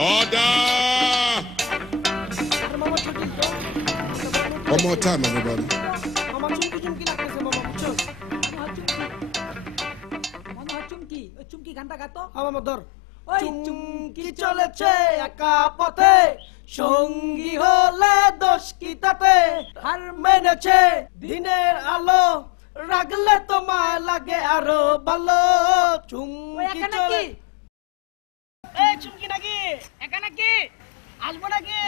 Order! One more time, everybody. চুমকি চলেছে একা পথে সঙ্গী হলে দোষ কি তাতে হার মেনেছে দিনের আলো রাগলে তোমায় লাগে আরো ভালো চুমকি চলে এই চুমকি নাকি একা নাকি আসবো নাকি